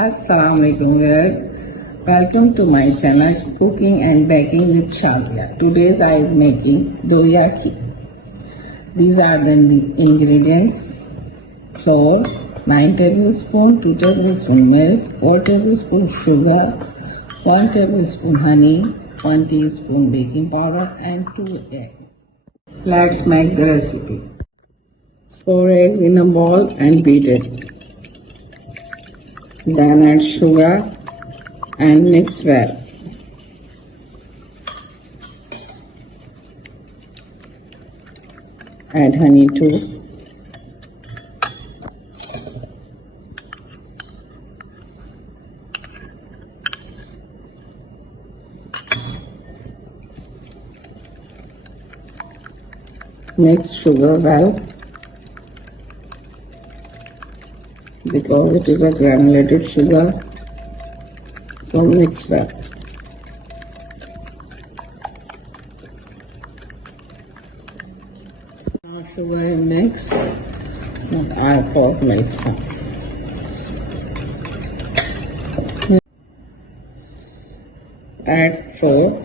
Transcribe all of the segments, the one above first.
Assalamualaikum. Welcome to my channel Cooking and Baking with Shazi. Today I am making Dorayaki. These are the ingredients: flour, 9 tablespoons, 2 tablespoons milk, 4 tablespoons sugar, 1 tablespoon honey, 1 teaspoon baking powder, and 2 eggs. Let's make the recipe. 4 eggs in a bowl and beat it. Then add sugar and mix well. Add honey too. Mix sugar well because it is a granulated sugar, so mix well. Now sugar is mixed. Now I pour milk some. Add flour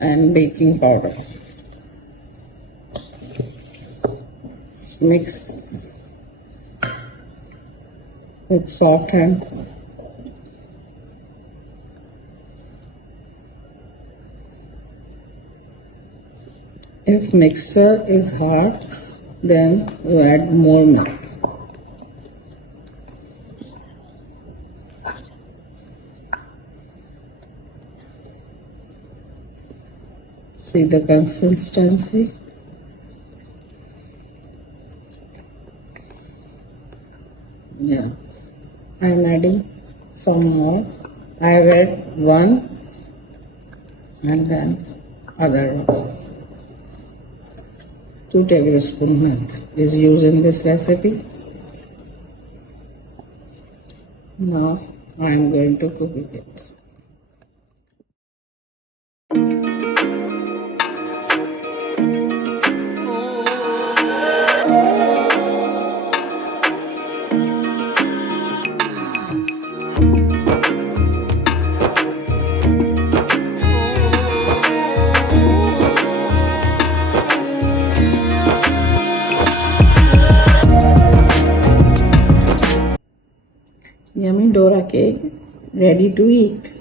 and baking powder. Mix with soft hand. If mixture is hard, then you add more milk. See the consistency? Yeah, I am adding some more. I have added one and then other one. 2 tablespoons milk is used in this recipe. Now I am going to cook it. Yummy Dora cake ready to eat.